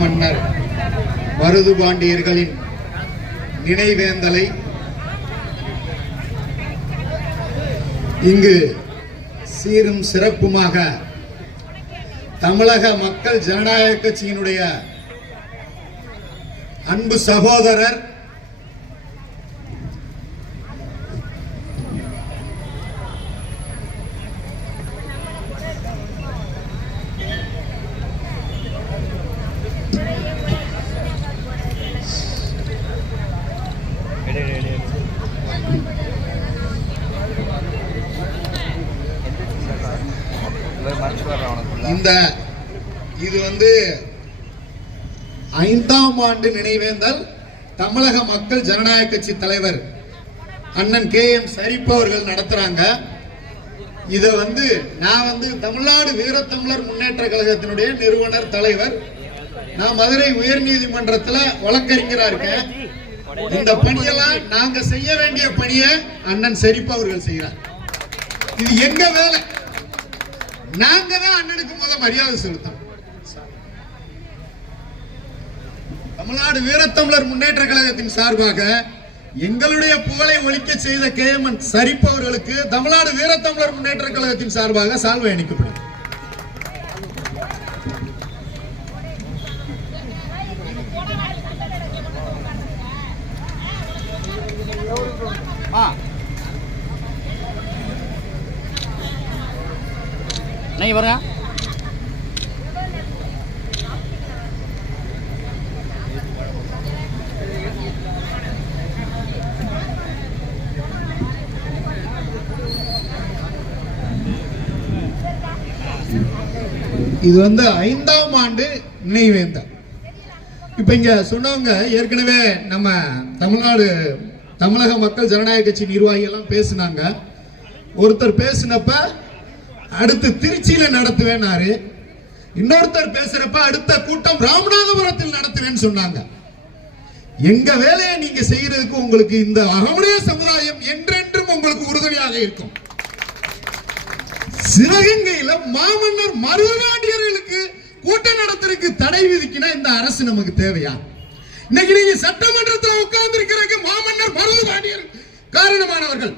மாமன்னர் மருதுபாண்டியர்களின் நினைவேந்தலை இங்கு சீரும் சிறப்புமாக தமிழக மக்கள் ஜனநாயக கட்சியினுடைய அன்பு சகோதரர் இது 5ஆம் ஆண்டு நினைவேந்தல் தமிழக மக்கள் ஜனநாயக கட்சி தலைவர் அண்ணன் KM ஷரீப் அவர்கள் நடத்துறாங்க. இத நான் தமிழ்நாடு வீரத்தமிழர் முன்னேற்ற கழகத்தினுடைய நிறுவனர் தலைவர். நான் மதுரை உயர் நீதிமன்றத்தில் வழக்கறிஞரா இருக்கேன். இந்த பணியெல்லாம் நாங்க செய்ய வேண்டிய பணியை அண்ணன் ஷரீப் அவர்கள் செய்யறார். இது எங்க வேலை. நாங்க தான் அண்ணனுக்கு மரியாதை செலுத்தோம். தமிழ்நாடு வீரத்தமிழர் முன்னேற்ற கழகத்தின் சார்பாக எங்களுடைய புகழை ஒழிக்க செய்த KM ஷரீப் அவர்களுக்கு தமிழ்நாடு வீரத்தமிழர் முன்னேற்ற கழகத்தின் சார்பாக சால்வை அணிக்கப்படும். नहीं बरगा இது 5ஆம் ஆண்டு நினைவேந்தல். இப்ப இங்க சொன்னவங்க ஏற்கனவே நம்ம தமிழக மக்கள் ஜனநாயக கட்சி நிர்வாகி எல்லாம் பேசினாங்க. ஒருத்தர் பேசினப்ப அடுத்து திருச்சியில நடத்துவேன்னாரு. இன்னொருத்தர் பேசுறப்ப அடுத்த கூட்டம் ராமநாதபுரத்தில் நடத்துவேன்னு சொன்னாங்க. எங்க வேலையை நீங்க செய்யறதுக்கு உங்களுக்கு இந்த அகமுடைய சமுதாயம் என்றென்றும் உங்களுக்கு உறுதுணையாக இருக்கும். சிவகங்கையில மாமன்னர் மருதுபாண்டியர்களுக்கு கூட்டம் நடத்துறதுக்கு தடை விதிக்கினா இந்த அரசு நமக்கு தேவையா? இன்னைக்கு நீங்க சட்டமன்றத்தில் உட்கார்ந்து இருக்கிறதுக்கு மாமன்னர் மருதுபாண்டியர் காரணமானவர்கள்.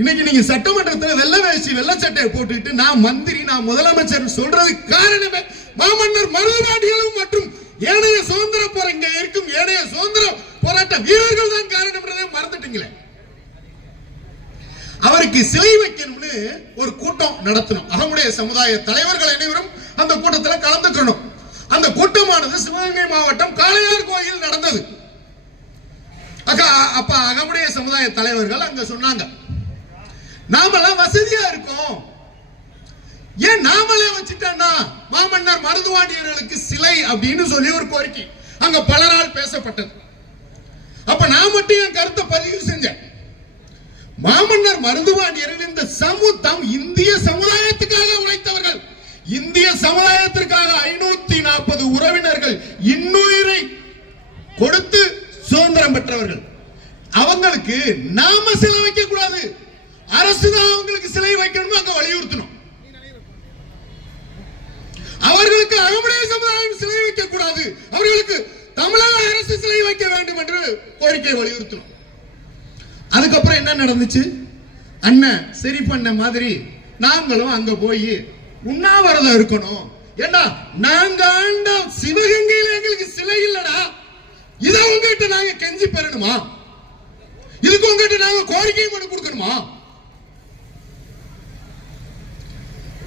இன்னைக்கு நீங்க சட்டமன்றத்தில் வெள்ளை வேஷ்டி வெள்ளை சட்டையை போட்டுட்டு நான் மந்திரி நான் முதலமைச்சர் சொல்றது காரணமே மாமன்னர் மருதுபாண்டியர்களும் மற்றும் ஏனைய சுதந்திர போற இங்க இருக்கும் ஏனைய சுதந்திர போராட்ட வீரர்கள் தான் காரணம் மறந்துட்டீங்களே. அவருக்கு சிலை வைக்கணும்னு ஒரு கூட்டம் நடத்தணும். அகமுடைய சமுதாய தலைவர்கள் அனைவரும் அந்த கூட்டத்தில் கலந்துக்கணும். அந்த கூட்டமானது சிவகங்கை மாவட்டம் காளையார் கோயில் நடந்தது. அப்ப அகமுடைய சமுதாய தலைவர்கள் அங்க சொன்னாங்க, நாமெல்லாம் வசதியா இருக்கோம், ஏன் நாமளே வச்சுட்டா மாமன்னர் மருதுபாண்டியர்களுக்கு சிலை அப்படின்னு சொல்லி ஒரு கோரிக்கை அங்க பல நாள் பேசப்பட்டது. அப்ப நான் மட்டும் என் கருத்தை பதிவு செஞ்சேன். மாமன்னர் மருதுபாண்டியர்கள் இந்த சமூகம் இந்திய சமுதாயத்துக்காக உழைத்தவர்கள். இந்திய சமுதாயத்திற்காக 540 உறவினர்கள் இன்னுயிரை கொடுத்து சுதந்திரம் பெற்றவர்கள். அவங்களுக்கு நாம சிலை வைக்க கூடாது, அரசு தான் அவங்களுக்கு சிலை வைக்கணும் அங்க வலியுறுத்தணும். அவர்களுக்கு அகமுடைய சமுதாயம் சிலை வைக்க கூடாது, அவர்களுக்கு தமிழக அரசு சிலை வைக்க வேண்டும் என்று கோரிக்கை வலியுறுத்தணும். அதுக்கப்புறம் என்ன நடந்துச்சு? அண்ணன் சரி பண்ண மாதிரி நாங்களும் அங்க போய் உண்ணாவிரதம் இருக்கணும். ஏன்னா நாங்க ஆண்ட சிவகங்கையில எங்களுக்கு சிலை இல்லடா, இதை உங்ககிட்ட நாங்க கெஞ்சி பெறணுமா? இதுக்கு உங்ககிட்ட நாங்க கோரிக்கை மனு கொடுக்கணுமா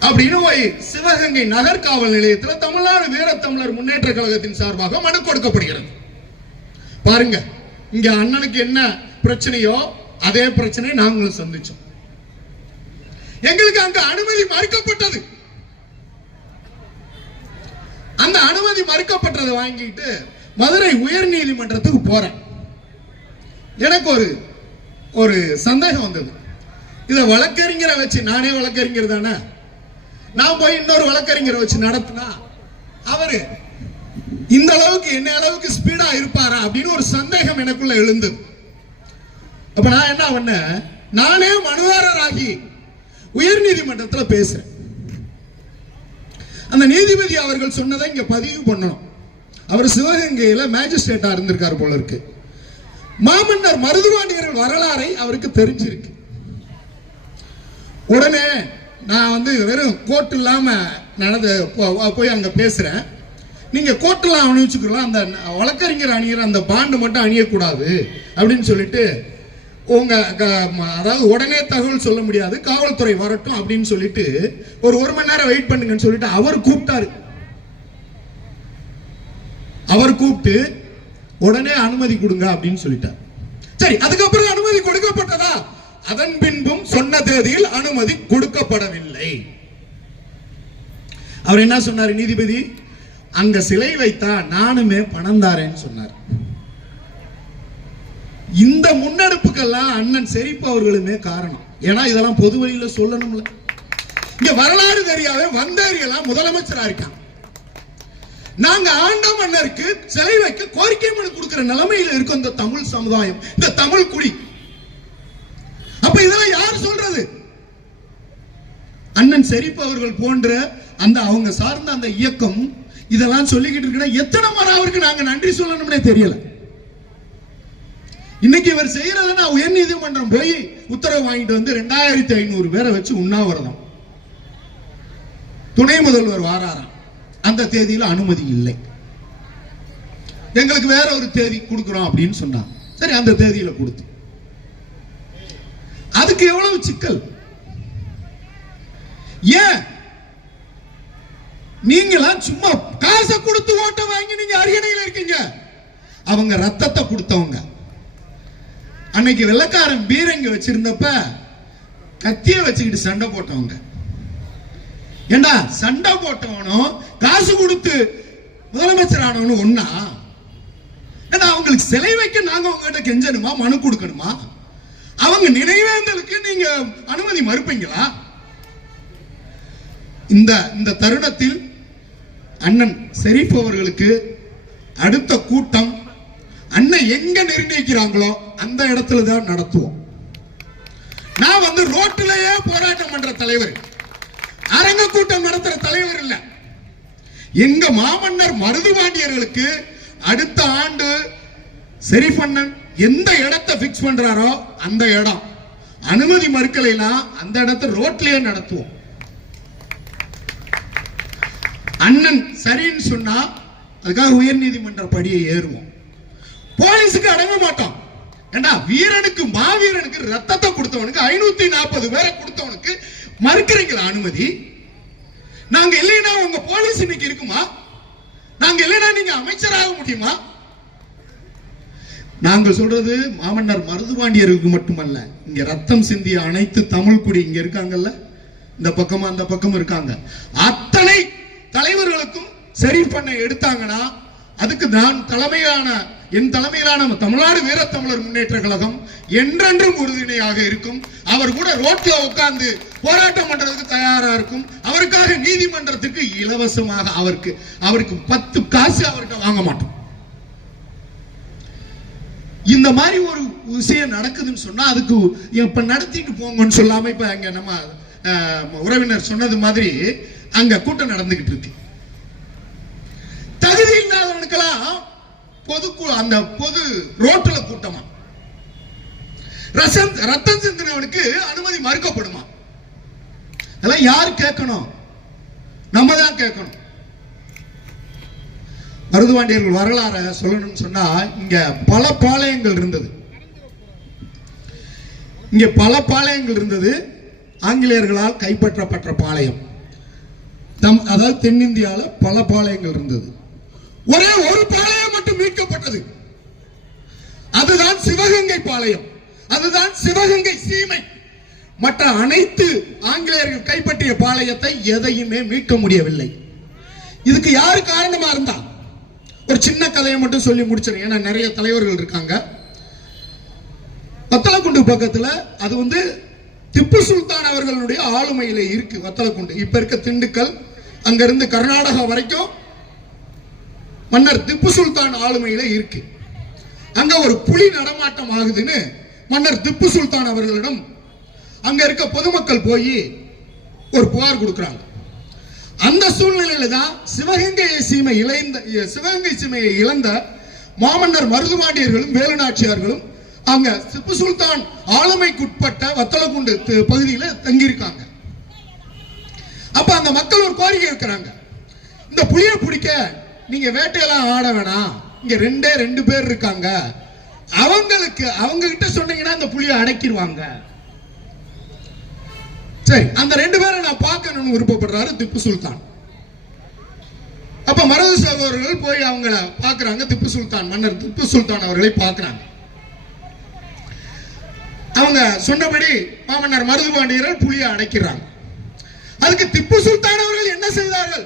அப்படின்னு போய் சிவகங்கை நகர் காவல் நிலையத்தில் தமிழ்நாடு வீரத்தமிழர் முன்னேற்ற கழகத்தின் சார்பாக மனு கொடுக்கப்படுகிறது. பாருங்க, இங்க அண்ணனுக்கு என்ன பிரச்சனையோ அதே பிரச்சனை நாங்களும் சந்திச்சோம். எங்களுக்கு அங்க அனுமதி மறுக்கப்பட்டது. அந்த அனுமதி மறுக்கப்பட்டதை வாங்கிட்டு மதுரை உயர் நீதிமன்றத்துக்கு போறேன். எனக்கு ஒரு சந்தேகம் வந்தது. இத வழக்கறிஞரை வச்சு, நானே வழக்கறிஞர் தானே, நான் போய் இன்னொரு வழக்கறிஞரை வச்சு நடத்தினா அவரு இந்த அளவுக்கு என்ன அளவுக்கு ஸ்பீடா இருப்பாரா அப்படின்னு ஒரு சந்தேகம் எனக்குள்ள எழுந்தது. அப்ப நான் என்ன பண்ண, நானே மனுதாரராகி உயர் நீதிமன்றத்தில் பேசுறேன். அந்த நீதிபதி அவர்கள் சொன்னதை இங்க பதிவு பண்ணணும். அவர் சிவகங்கையில மேஜிஸ்ட்ரேட்டா இருந்திருக்காரு போல இருக்கு. மாமன்னர் மருதுபாண்டியர்கள் வரலாறை அவருக்கு தெரிஞ்சிருக்கு. உடனே நான் வந்து வெறும் கோட் இல்லாம நடந்து போய் அங்க பேசுறேன். நீங்க கோட்டெல்லாம் அணிவிச்சுக்கலாம், அந்த வழக்கறிஞர் அணிகிற அந்த பாண்டு மட்டும் அணியக்கூடாது அப்படின்னு சொல்லிட்டு உங்க அதாவது உடனே தகவல் சொல்ல முடியாது, காவல்துறை வரட்டும் அப்படின்னு சொல்லிட்டு ஒரு மணி நேரம் வெயிட் பண்ணுங்கன்னு சொல்லிட்டு அவர் கூப்பிட்டாரு. அவர் கூப்பிட்டு உடனே அனுமதி கொடுங்க அப்படின்னு சொல்லிட்டார். சரி, அதுக்கப்புறம் அனுமதி கொடுக்கப்பட்டதா? அதன் பின்பும் சொன்ன தேதியில் அனுமதி கொடுக்கப்படவில்லை. அவர் என்ன சொன்னார் நீதிபதி? அங்க சிலை வைத்தா நானுமே பணம் தாரேன்னு சொன்னார். இந்த முன்னெடுப்புக்கெல்லாம் அண்ணன் செரிப்பு அவர்களுமே காரணம். ஏன்னா இதெல்லாம் பொது வழியில சொல்லணும்ல. இங்க வரலாறு தெரியாத வந்தேரியெல்லாம் முதலமைச்சரா இருக்கான். நாங்க ஆண்ட மன்னருக்கு சிலை வைக்க கோரிக்கை மனு கொடுக்கிற நிலைமையில இருக்கும் இந்த தமிழ் சமுதாயம், இந்த தமிழ் குடி. அப்ப இதெல்லாம் யார் சொல்றது? அண்ணன் செரிப்பு அவர்கள் போன்ற அந்த அவங்க சார்ந்த அந்த இயக்கம் இதெல்லாம் சொல்லிக்கிட்டு இருக்கிற எத்தனை முறை அவருக்கு நாங்க நன்றி சொல்லணும்னே தெரியல. இன்னைக்கு இவர் செய்யறதுன்னா உயர் நீதிமன்றம் போய் உத்தரவு வாங்கிட்டு வந்து 2500 பேரை வச்சு உண்ணாவிரதம். துணை முதல்வர் வாராராம், அந்த தேதியில அனுமதி இல்லை, எங்களுக்கு வேற ஒரு தேதி கொடுக்கிறோம் அப்படின்னு சொன்னாங்க. சரி, அந்த தேதியில கொடுத்து அதுக்கு எவ்வளவு சிக்கல்? ஏன் நீங்களாம் சும்மா காசை கொடுத்து ஓட்ட வாங்கி நீங்க அரியணையில் இருக்கீங்க? அவங்க ரத்தத்தை கொடுத்தவங்க. அன்னைக்கு வெள்ளக்காரன் பீரங்க வச்சிருந்தப்ப கத்திய வச்சுக்கிட்டு சண்டை போட்டவங்க. ஏண்டா சண்டை போட்டவனும் காசு கொடுத்து முதலமைச்சர் ஆனவனும் ஒன்னா? ஏன்னா அவங்களுக்கு சிலை வைக்க நாங்க உங்ககிட்ட கெஞ்சணுமா, மனு கொடுக்கணுமா? அவங்க நினைவேந்தலுக்கு நீங்க அனுமதி மறுப்பீங்களா? இந்த தருணத்தில் அண்ணன் செரிப்பு அவர்களுக்கு அடுத்த கூட்டம் அண்ணன் எங்க நிர்ணயிக்கிறாங்களோ அந்த இடத்துல தான் நடத்துவோம். நான் வந்து ரோட்டிலேயே போராட்டம் பண்ற தலைவர், அரங்க கூட்டம் நடத்துற தலைவர் இல்ல. எங்க மாமன்னர் மருதுபாண்டியர்களுக்கு அடுத்த ஆண்டு செரிஃபண்ணன் எந்த இடத்தை பிக்ஸ் பண்றாரோ அந்த இடம் அனுமதி மறுக்கலைனா அந்த இடத்தை ரோட்லயே நடத்துவோம். அண்ணன் சரின்னு சொன்னா அதுக்காக உயர் நீதிமன்ற படியை ஏறுவோம். போலீஸுக்கு அடங்க மாட்டோம். ஏண்டா வீரனுக்கு மாவீரனுக்கு ரத்தத்தை கொடுத்தவனுக்கு 540 பேரை கொடுத்தவனுக்கு மறுக்கிறீங்களா அனுமதி? நாங்க இல்லைன்னா உங்க போலீஸ் இன்னைக்கு இருக்குமா? நாங்க இல்லைன்னா நீங்க அமைச்சராக முடியுமா? நாங்கள் சொல்றது மாமன்னர் மருதுபாண்டியருக்கு மட்டுமல்ல, இங்க ரத்தம் சிந்திய அனைத்து தமிழ் குடி இங்க இருக்காங்கல்ல, இந்த பக்கமா அந்த பக்கம் இருக்காங்க, அத்தனை தலைவர்களுக்கும் சரி பண்ண எடுத்தாங்கன்னா அதுக்கு நான் என் தலைமையிலான தமிழ்நாடு வீரத்தமிழர் முன்னேற்ற கழகம் என்றென்றும் உறுதுணையாக இருக்கும். அவர் கூட ரோட்ல உட்கார்ந்து போராட்டம் பண்றதுக்கு தயாரா இருக்கும். அவருக்காக நீதிமன்றத்துக்கு இலவசமாக அவருக்கு 10 காசு அவர்கிட்ட வாங்க மாட்டோம். இந்த மாதிரி ஒரு விஷயம் நடக்குதுன்னு சொன்னா அதுக்கு இப்ப நடத்திட்டு போங்கன்னு சொல்லாம இப்ப அங்க நம்ம உறவினர் சொன்னது மாதிரி அங்க கூட்டம் நடந்துகிட்டு இருக்கு. தகுதி இல்லாதவனுக்கெல்லாம் அந்த பொது ரோட்ல கூட்டமா, ரத்தம் சிந்தினவனுக்கு அனுமதி மறுக்கப்படுமா? அதெல்லாம் யாரு கேட்கணும்? நம்ம தான் கேட்கணும். மருதுபாண்டியர்கள் வரலாறு சொல்லணும்னு சொன்னா இங்க பல பாளையங்கள் இருந்தது. ஆங்கிலேயர்களால் கைப்பற்றப்பட்ட பாளையம், அதாவது தென்னிந்தியாவில் பல பாளையங்கள் இருந்தது. ஒரே ஒரு பாளையம் மட்டும் மீட்கப்பட்டது. அதுதான் சிவகங்கை பாளையம், அதுதான் சிவகங்கை சீமை. மற்ற அனைத்து ஆங்கிலேயர்கள் கைப்பற்றிய பாளையத்தை எதையுமே மீட்க முடியவில்லை. இதுக்கு யாரு காரணமா இருந்தா? ஒரு சின்ன கதையை மட்டும் சொல்லி முடிச்சிருக்கேன், ஏன்னா நிறைய தலைவர்கள் இருக்காங்க. வத்தலக்குண்டு பக்கத்துல அது வந்து திப்பு சுல்தான் அவர்களுடைய ஆளுமையில இருக்கு. வத்தலக்குண்டு இப்ப இருக்க திண்டுக்கல், அங்க இருந்து கர்நாடகா வரைக்கும் மன்னர் திப்பு சுல்தான் ஆளுமையில இருக்கு. அங்க ஒரு புலி நடமாட்டம் ஆகுதுன்னு மன்னர் திப்பு சுல்தான் அவர்களிடம் அங்க இருக்க பொதுமக்கள் போய் ஒரு புகார் கொடுக்கிறாங்க. அந்த சூழ்நிலையில தான் சிவகங்கை சீமையை இழந்த மாமன்னர் மருதுபாண்டியர்களும் வேலுநாச்சியார்களும் அங்க திப்பு சுல்தான் ஆளுமைக்குட்பட்ட வத்தலகுண்டு பகுதியில் தங்கியிருக்காங்க. அப்ப அந்த மக்கள் ஒரு கோரிக்கை இருக்கிறாங்க, இந்த புலியை பிடிக்க நீங்க வேட்டையெல்லாம் ஆட வேணாம், இங்க ரெண்டு பேர் இருக்காங்க, அவங்க கிட்ட சொன்னீங்கன்னா அந்த புலியை அடக்கிடுவாங்க. சரி, அந்த 2 பேரை நான் பார்க்கணும்னு விருப்பப்படுறாரு திப்பு சுல்தான். அப்ப மருது சகோதரர்கள் போய் அவங்கள பார்க்கறாங்க. மன்னர் திப்பு சுல்தான் அவர்களை பார்க்கறாங்க. அவங்க சொன்னபடி மாமன்னர் மருதுபாண்டியர்கள் புலியை அடக்கிறாங்க. அதுக்கு திப்பு சுல்தான் அவர்கள் என்ன செய்தார்கள்?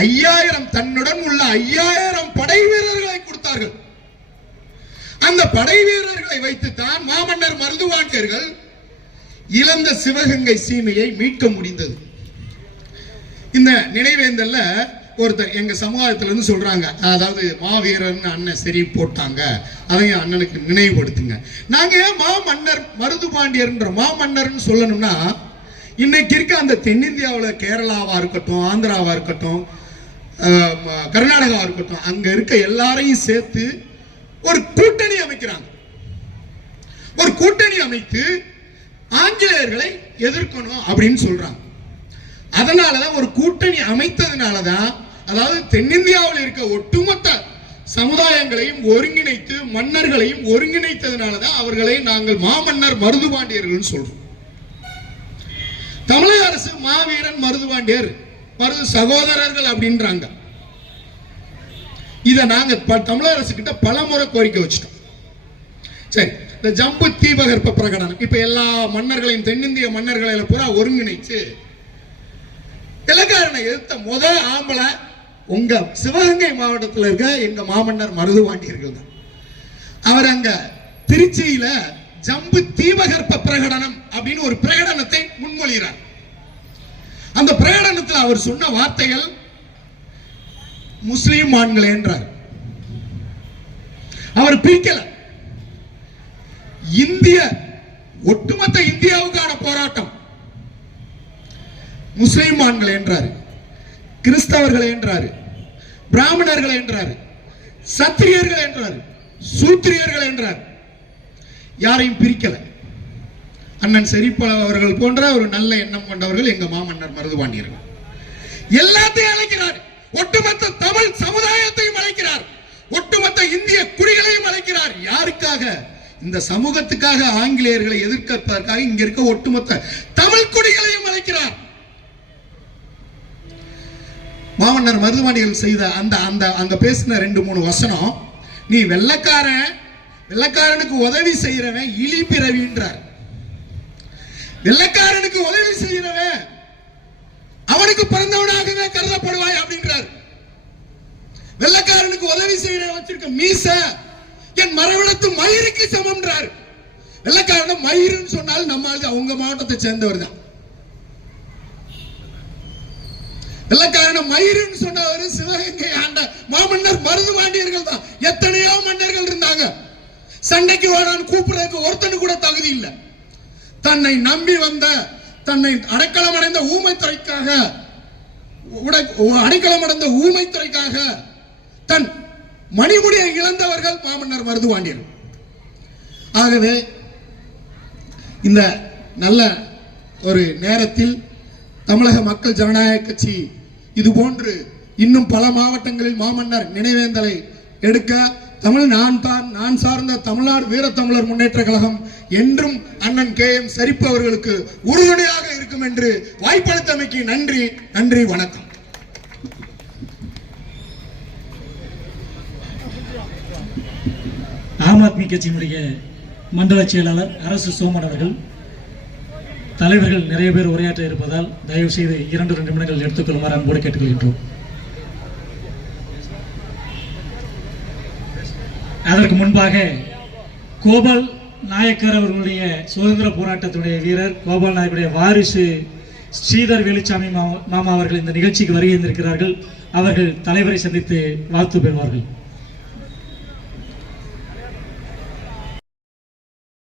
5000 தன்னுடன் உள்ள 5000 படை வீரர்களை கொடுத்தார்கள். அந்த படை வீரர்களை வைத்துத்தான் மாமன்னர் மருதுபாண்டியர்கள் இழந்த சிவகங்கை சீமையை மீட்க முடிந்தது. இந்த நினைவேந்தல்ல ஒருத்தர் எங்க சமுதாயத்துல இருந்து சொல்றாங்க, அதாவது மாவீரன் அண்ணன் சரி போட்டாங்க, அதையும் அண்ணனுக்கு நினைவுபடுத்துங்க. நாங்க ஏன் மாமன்னர் மருதுபாண்டியர்ன்ற மாமன்னர்னு சொல்லணும்னா, இன்னைக்கு இருக்க அந்த தென்னிந்தியாவில் கேரளாவா இருக்கட்டும், ஆந்திராவா இருக்கட்டும், கர்நாடகாவா இருக்கட்டும், அங்க இருக்க எல்லாரையும் சேர்த்து ஒரு கூட்டணி அமைக்கிறாங்க. ஒரு கூட்டணி அமைத்து ஆங்கிலேயர்களை எதிர்க்கணும் அப்படின்னு சொல்றாங்க. அதனாலதான் ஒரு கூட்டணி அமைத்ததுனாலதான், அதாவது தென்னிந்தியாவில் இருக்க ஒட்டுமொத்த சமுதாயங்களையும் ஒருங்கிணைத்து மன்னர்களையும் ஒருங்கிணைத்ததுனாலதான் அவர்களை நாங்கள் மாமன்னர் மருதுபாண்டியர்கள் சொல்றோம். தமிழக அரசு மாவீரன் மருதுபாண்டியர் மருது சகோதரர்கள் அப்படின்றாங்க. இத நாங்க தமிழக அரசு கிட்ட பலமுறை கோரிக்கை வச்சிட்டோம். சரி, இந்த ஜம்பு தீபகற்ப பிரகடனம் இப்ப எல்லா மன்னர்களையும் தென்னிந்திய மன்னர்களை பூரா ஒருங்கிணைச்சு வெள்ளைக்காரனை எதிர்த்த முதல் ஆம்பளை உங்க சிவகங்கை மாவட்டத்தில் இருக்க எங்க மாமன்னர் மருதுபாண்டியர்கள் தான். அவர் அங்க திருச்சியில ஜம்பு தீபகற்ப பிரகடனம் அப்படின்னு ஒரு பிரகடனத்தை முன்மொழிகிறார். அந்த பிரகடனத்தில் அவர் சொன்ன வார்த்தைகள் முஸ்லிம் ஆண்களே என்றார். அவர் பிரிக்கல. ஒட்டுமொத்த இந்தியாவுக்கான போராட்டம் முஸ்லிம் ஆண்கள் என்றாரு, கிறிஸ்தவர்கள் என்றாரு, பிராமணர்கள் என்றாரு, சத்திரியர்கள் என்றாரு, சூத்திரியர்கள் என்றார். யாரையும் பிரிக்கல. அண்ணன் செரிப்பா அவர்கள் போன்ற ஒரு நல்ல எண்ணம் கொண்டவர்கள் எங்க மாமன்னர் மருதுபாண்டியர்கள். எல்லாத்தையும் அழைக்கிறார். ஒட்டுமொத்த தமிழ் சமுதாயத்தையும் அழைக்கிறார். ஒட்டுமொத்த இந்திய குடிகளையும் அழைக்கிறார். யாருக்காக? இந்த சமூகத்துக்காக, ஆங்கிலேயர்களை எதிர்ப்பதற்காக இங்க இருக்க ஒட்டுமொத்த தமிழ் குடிகளையும் அழைக்கிறார். மாமன்னர் மருதுபாண்டியர்கள் செய்த அங்க பேசின 2-3 வசனம், நீ வெள்ளைக்காரனுக்கு உதவி செய்யறவன் இழி பிறவின்றார். வெள்ளைக்காரனுக்கு உதவி செய்யறவன் அவனுக்கு பிறந்தவனாகவே கருதப்படுவாய் அப்படின்றார். வெள்ளைக்காரனுக்கு உதவி செய்யற வச்சிருக்க மீச என் மரவளத்து மயிருக்கு சமம்ன்றார். வெள்ளைக்காரன் மயிருன்னு சொன்னால் நம்ம அவங்க மாவட்டத்தை சேர்ந்தவர் தான். வெள்ளைக்காரன் மயிருன்னு சொன்னவர் சிவகங்கை ஆண்ட மாமன்னர் மருதுபாண்டியர்கள் தான். எத்தனையோ மன்னர்கள் இருந்தாங்க. சண்டைக்கு வாடான்னு கூப்பிடுறதுக்கு ஒருத்தனு கூட தகுதி இல்லை. தன்னை நம்பி வந்த, தன்னை அடைக்கலமடைந்த ஊமைத்துறைக்காக தன் மணிமுடியை இழந்தவர்கள் மாமன்னர் மருதுபாண்டியர். ஆகவே இந்த நல்ல ஒரு நேரத்தில் தமிழக மக்கள் ஜனநாயக கட்சி இது போன்று இன்னும் பல மாவட்டங்களில் மாமன்னர் நினைவேந்தலை எடுக்க நான் சார்ந்த தமிழ்நாடு வீரத்தமிழர் முன்னேற்ற கழகம் என்றும் அண்ணன் KM சரிப்பு அவர்களுக்கு உறுதுணையாக இருக்கும் என்று வாய்ப்பளித்தமைக்கு நன்றி, வணக்கம். ஆம் ஆத்மி கட்சியினுடைய மண்டல செயலாளர் அரசு சோமன் அவர்கள், தலைவர்கள் நிறைய பேர் உரையாற்ற இருப்பதால் தயவு செய்து 2 நிமிடங்கள் எடுத்துக்கொள்ளுமாறு அன்போடு கேட்டுக்கொள்கின்றோம். அதற்கு முன்பாக கோபால் நாயக்கர் அவர்களுடைய சுதந்திர போராட்டத்துடைய வீரர் கோபால் நாயக்கருடைய வாரிசு ஸ்ரீதர் வேலுச்சாமி மாமா அவர்கள் இந்த நிகழ்ச்சிக்கு வருகை இருந்திருக்கிறார்கள். அவர்கள் தலைவரை சந்தித்து வாழ்த்து பெறுவார்கள்.